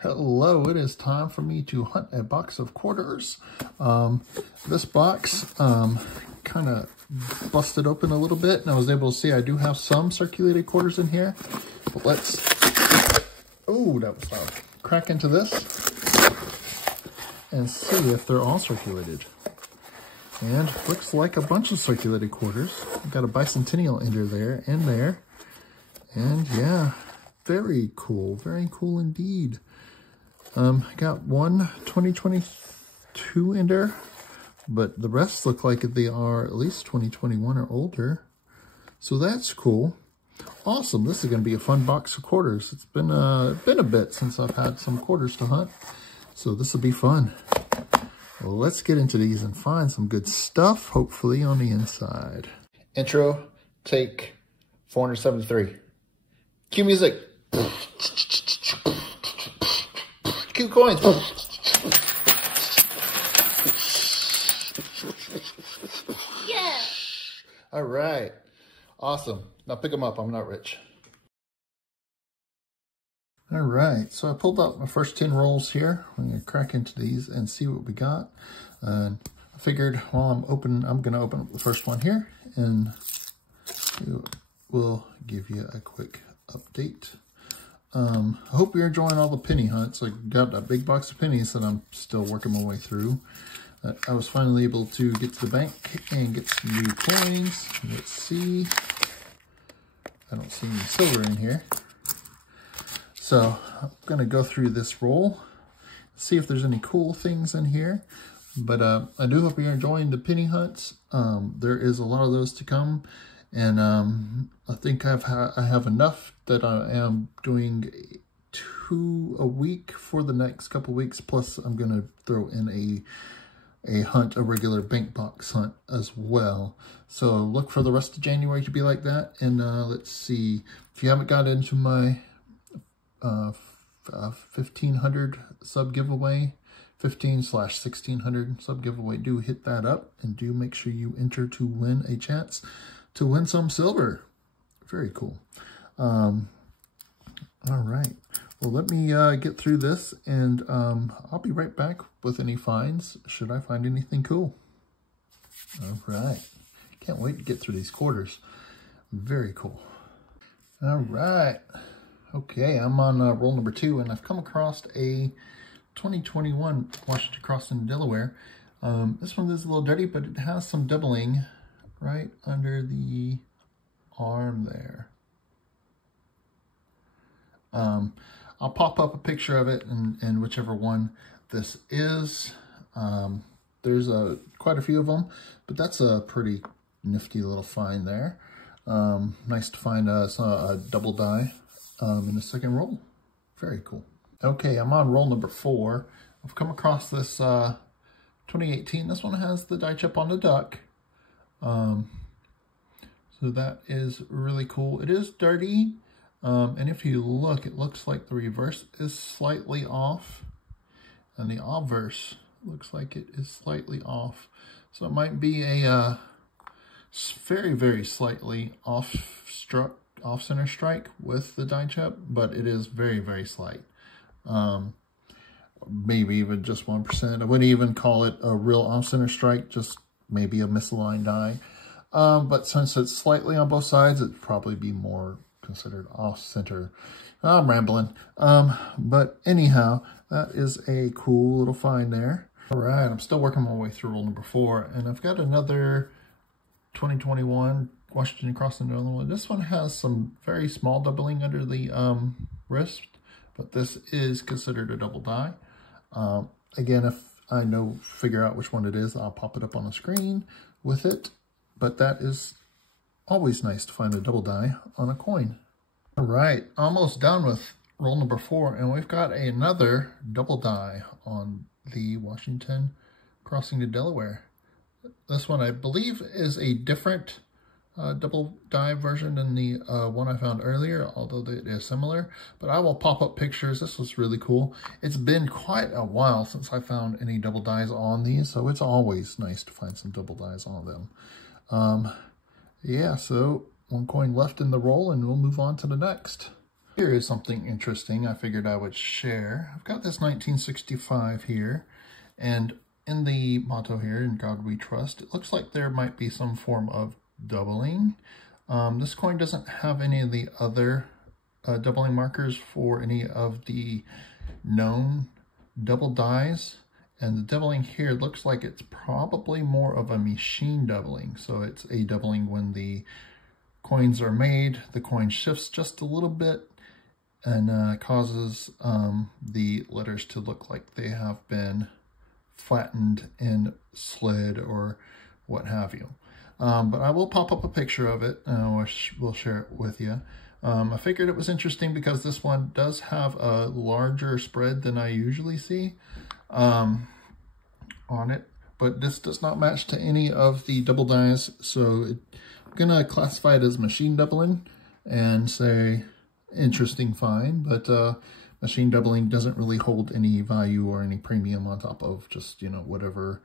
Hello, it is time for me to hunt a box of quarters. This box kind of busted open a little bit, and I was able to see I do have some circulated quarters in here. But let's, oh, that was loud. Crack into this and see if they're all circulated. And looks like a bunch of circulated quarters. I've got a bicentennial ender there and there. And yeah, very cool indeed. I got one 2022 ender, but the rest look like they are at least 2021 or older. So that's cool. Awesome. This is going to be a fun box of quarters. It's been a bit since I've had some quarters to hunt. So this will be fun. Well, let's get into these and find some good stuff, hopefully on the inside. Intro, take 473. Cue music. Cue coins. Yeah. All right. Awesome. Now pick them up. I'm not rich. All right. So I pulled out my first 10 rolls here. I'm going to crack into these and see what we got. I figured while I'm going to open up the first one here and we'll give you a quick update. I hope you're enjoying all the penny hunts. I got a big box of pennies that I'm still working my way through. I was finally able to get to the bank and get some new coins. Let's see. I don't see any silver in here. So I'm going to go through this roll, see if there's any cool things in here. But I do hope you're enjoying the penny hunts. There is a lot of those to come. And I think I have enough that I am doing 2 a week for the next couple weeks. Plus, I'm going to throw in a regular bank box hunt as well. So look for the rest of January to be like that. And let's see, if you haven't got into my 1500 sub giveaway, 15/1600 sub giveaway, do hit that up and do make sure you enter to win a chance to win some silver. Very cool. All right. Well, let me get through this, and I'll be right back with any finds, should I find anything cool. All right. Can't wait to get through these quarters. Very cool. All right. Okay, I'm on roll number 2, and I've come across a 2021 Washington Crossing Delaware. This one is a little dirty, but it has some doubling right under the arm there. I'll pop up a picture of it and whichever one this is. There's quite a few of them, but that's a pretty nifty little find there. Nice to find a double die in the second roll. Very cool. Okay, I'm on roll number 4. I've come across this 2018. This one has the die chip on the duck. So that is really cool. It is dirty. And if you look, it looks like the reverse is slightly off. And the obverse looks like it is slightly off. So it might be a very, very slightly off center strike with the die chip, but it is very, very slight. Maybe even just 1%. I wouldn't even call it a real off center strike, just maybe a misaligned die. But since it's slightly on both sides, it'd probably be more considered off center. I'm rambling. But anyhow, that is a cool little find there. All right, I'm still working my way through roll number 4, and I've got another 2021 Washington Crossing Delaware. This one has some very small doubling under the wrist, but this is considered a double die. Again, if I figure out which one it is, I'll pop it up on the screen with it. But that is always nice to find a double die on a coin. All right, almost done with roll number 4, and we've got another double die on the Washington Crossing to Delaware. This one, I believe, is a different double die version than the one I found earlier, although it is similar. But I will pop up pictures. This was really cool. It's been quite a while since I found any double dies on these, so it's always nice to find some double dies on them. Yeah, so one coin left in the roll, and we'll move on to the next. Here is something interesting I figured I would share. I've got this 1965 here, and in the motto here, "In God We Trust," it looks like there might be some form of doubling. This coin doesn't have any of the other doubling markers for any of the known double dies, and the doubling here looks like it's probably more of a machine doubling. So it's a doubling when the coins are made, the coin shifts just a little bit and causes the letters to look like they have been flattened and slid or what have you. But I will pop up a picture of it and we'll share it with you. I figured it was interesting because this one does have a larger spread than I usually see on it, but this does not match to any of the double dies, so I'm gonna classify it as machine doubling and say interesting find, but machine doubling doesn't really hold any value or any premium on top of just, you know, whatever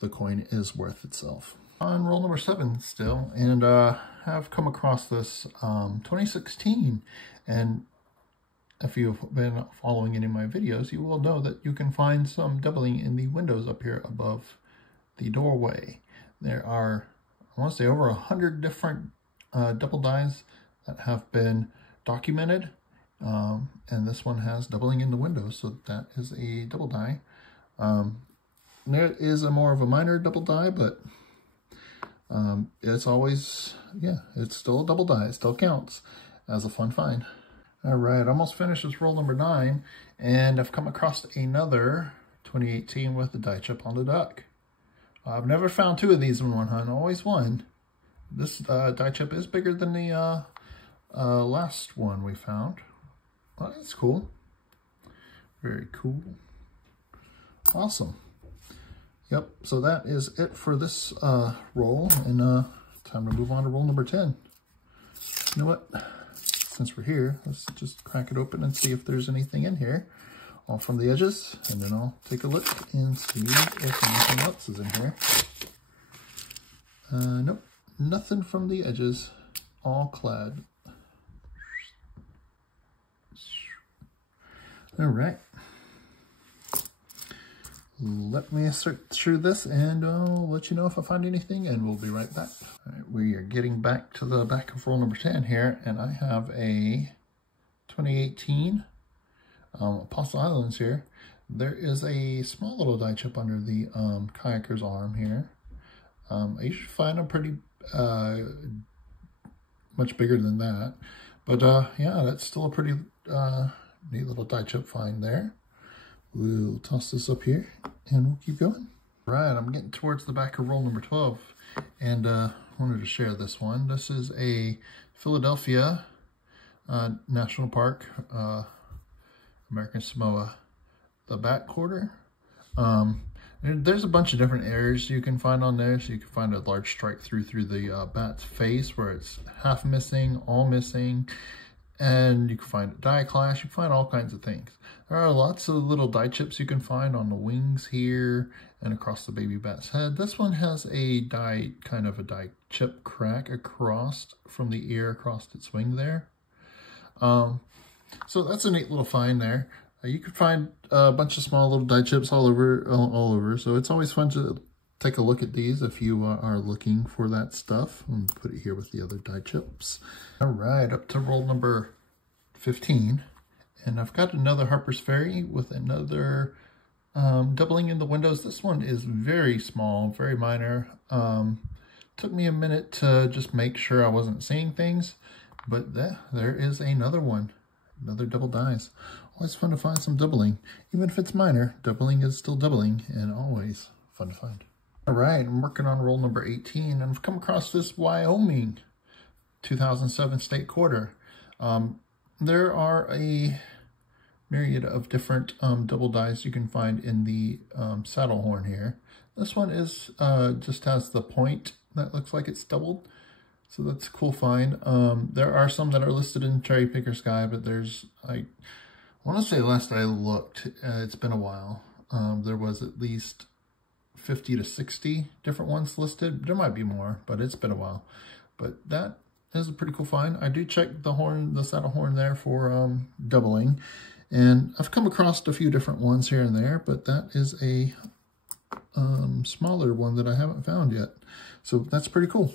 the coin is worth itself. On roll number 7 still, and have come across this 2016, and if you've been following any of my videos, you will know that you can find some doubling in the windows up here above the doorway. There are, I want to say, over 100 different double dies that have been documented, and this one has doubling in the windows, so that is a double die. There is a more of a minor double die, but it's always, yeah, it's still a double die. It still counts as a fun find. All right, almost finished with roll number 9, and I've come across another 2018 with the die chip on the duck. I've never found 2 of these in one hunt, always one. This die chip is bigger than the last one we found. Well, that's cool. Very cool. Awesome. Yep, so that is it for this roll, and time to move on to roll number 10. You know what? Since we're here, let's just crack it open and see if there's anything in here, all from the edges, and then I'll take a look and see if anything else is in here. Nope, nothing from the edges, all clad. All right. Let me search through this and I'll let you know if I find anything, and we'll be right back. All right, we are getting back to the back of roll number 10 here, and I have a 2018 Apostle Islands here. There is a small little die chip under the kayaker's arm here. I usually find them pretty much bigger than that, but yeah, that's still a pretty neat little die chip find there. We'll toss this up here and we'll keep going. Right, I'm getting towards the back of roll number 12, and wanted to share this one. This is a Philadelphia National Park, American Samoa, the back quarter. There's a bunch of different errors you can find on there. So you can find a large strike through the bat's face where it's half missing, all missing. And you can find a die clash, you can find all kinds of things. There are lots of little die chips you can find on the wings here and across the baby bat's head. This one has a die, kind of a die chip crack across from the ear across its wing there. So that's a neat little find there. You can find a bunch of small little die chips all over. So it's always fun to take a look at these if you are looking for that stuff. And put it here with the other die chips. All right, up to roll number 15. And I've got another Harper's Ferry with another doubling in the windows. This one is very small, very minor. Took me a minute to just make sure I wasn't seeing things. But there is another one. Another double dies. Always fun to find some doubling. Even if it's minor, doubling is still doubling and always fun to find. All right, I'm working on roll number 18, and I've come across this Wyoming 2007 state quarter. There are a myriad of different double dies you can find in the saddle horn here. This one is just has the point that looks like it's doubled, so that's a cool find. There are some that are listed in Cherry Picker Sky, but there's, I want to say last I looked, it's been a while, there was at least 50 to 60 different ones listed. There might be more, but it's been a while. But that is a pretty cool find. I do check the horn, the saddle horn there for doubling. And I've come across a few different ones here and there, but that is a smaller one that I haven't found yet. So that's pretty cool.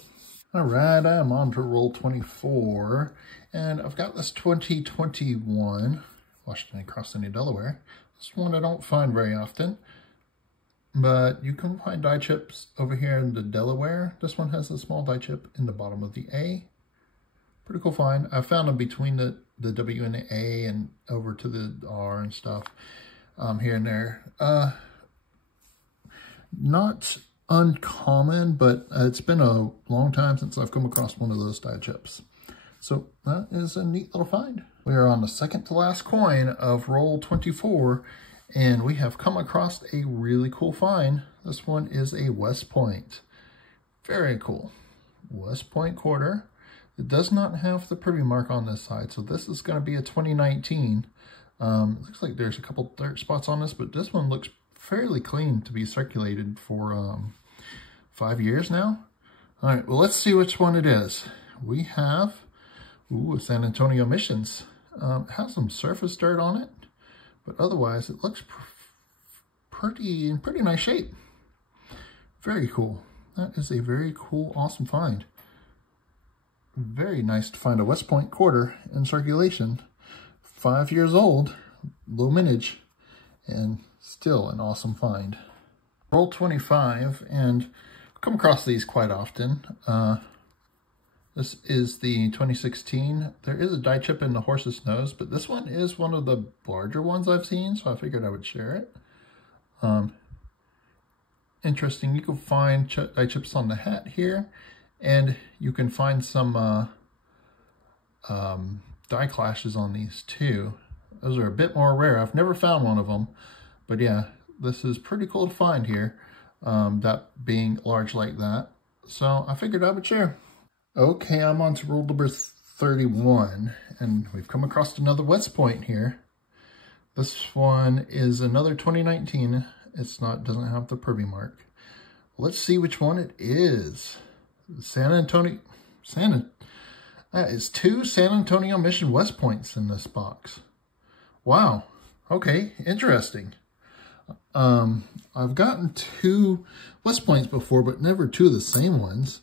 All right, I'm on to roll 24, and I've got this 2021 Washington Cross City, Delaware. This one I don't find very often, but you can find die chips over here in the Delaware. This one has a small die chip in the bottom of the A. Pretty cool find. I found them between the W and the A and over to the R and stuff here and there. Not uncommon, but it's been a long time since I've come across one of those die chips. So that is a neat little find. We are on the second to last coin of roll 24, and we have come across a really cool find. This one is a West Point. Very cool. West Point quarter. It does not have the privy mark on this side, so this is going to be a 2019. Looks like there's a couple dirt spots on this, but this one looks fairly clean to be circulated for 5 years now. All right, well, let's see which one it is. We have, a San Antonio Missions. It has some surface dirt on it, but otherwise it looks in pretty nice shape. Very cool. That is a very cool, awesome find. Very nice to find a West Point quarter in circulation. 5 years old, low mintage, and still an awesome find. Roll 25, and come across these quite often. This is the 2016. There is a die chip in the horse's nose, but this one is one of the larger ones I've seen, so I figured I would share it. Interesting, you can find die chips on the hat here, and you can find some die clashes on these too. Those are a bit more rare. I've never found one of them, but yeah, this is pretty cool to find here, that being large like that. So I figured I would share. Okay, I'm on to roll number 31, and we've come across another West Point here. This one is another 2019. Doesn't have the privy mark. Let's see which one it is. That is 2 San Antonio Mission West Points in this box. Wow. Okay, interesting. I've gotten 2 West Points before, but never 2 of the same ones.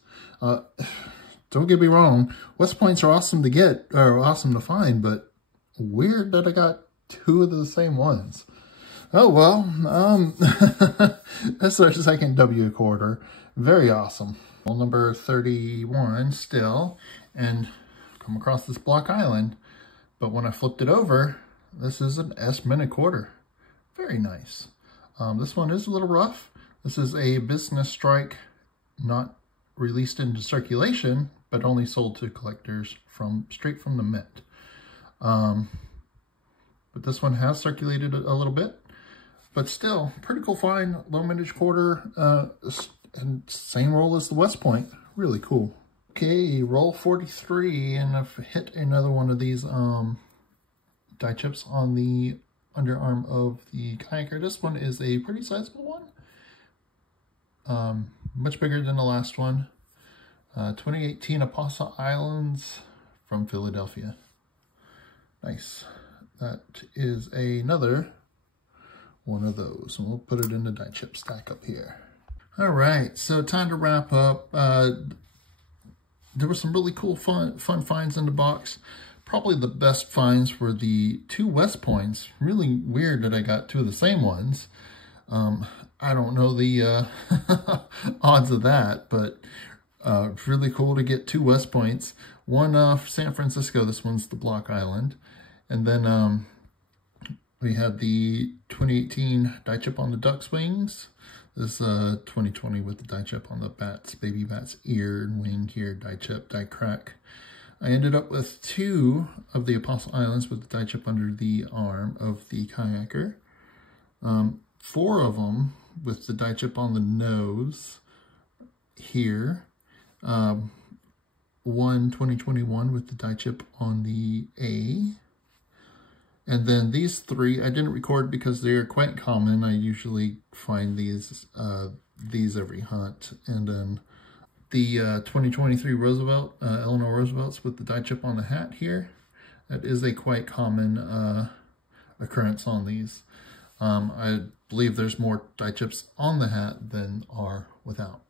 Don't get me wrong, West Points are awesome to get, or awesome to find, but weird that I got 2 of the same ones. Oh well, that's our second W quarter. Very awesome. Well, number 31 still, and come across this Block Island, but when I flipped it over, this is an S minute quarter. Very nice. This one is a little rough. This is a business strike, not released into circulation, but only sold to collectors straight from the mint. But this one has circulated a little bit, but still pretty cool find. Low mintage quarter, and same roll as the West Point. Really cool. Okay, roll 43, and I've hit another one of these die chips on the underarm of the kayaker. This one is a pretty sizable one. Much bigger than the last one. 2018 Apostle Islands from Philadelphia. Nice. That is another one of those. And we'll put it in the die chip stack up here. All right, so time to wrap up. There were some really cool fun finds in the box. Probably the best finds were the 2 West Points. Really weird that I got 2 of the same ones. I don't know the odds of that, but really cool to get 2 West Points. One San Francisco, this one's the Block Island. And then we had the 2018 die chip on the duck's wings. This 2020 with the die chip on the baby bat's ear and wing here, die chip, die crack. I ended up with 2 of the Apostle Islands with the die chip under the arm of the kayaker. 4 of them with the die chip on the nose here. 1 2021 with the die chip on the A. And then these 3 I didn't record because they are quite common. I usually find these every hunt. And then the 2023 Roosevelt, Eleanor Roosevelt's with the die chip on the hat here. That is a quite common occurrence on these. I believe there's more die chips on the hat than are without.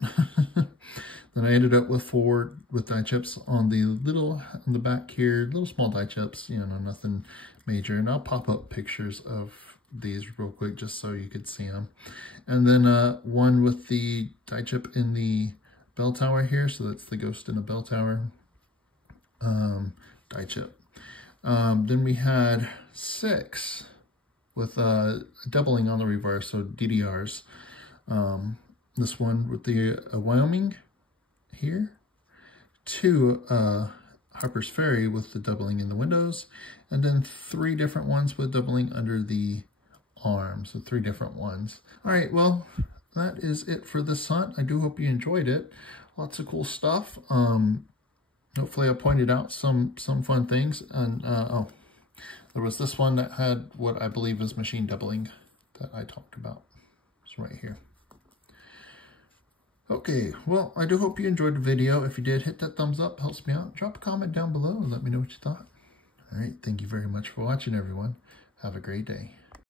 Then I ended up with 4 with die chips on the back here, little small die chips, you know, nothing major. And I'll pop up pictures of these real quick just so you could see them. And then 1 with the die chip in the bell tower here, so that's the ghost in a bell tower die chip. Then we had 6 with doubling on the reverse, so DDRs. This one with the Wyoming here, 2 Harper's Ferry with the doubling in the windows, and then 3 different ones with doubling under the arms, so 3 different ones. All right, well, that is it for this hunt. I do hope you enjoyed it. Lots of cool stuff. Hopefully I pointed out some fun things. And oh, there was this one that had what I believe is machine doubling that I talked about. It's right here. Okay, well, I do hope you enjoyed the video. If you did, hit that thumbs up, helps me out. Drop a comment down below and let me know what you thought. All right, thank you very much for watching, everyone. Have a great day.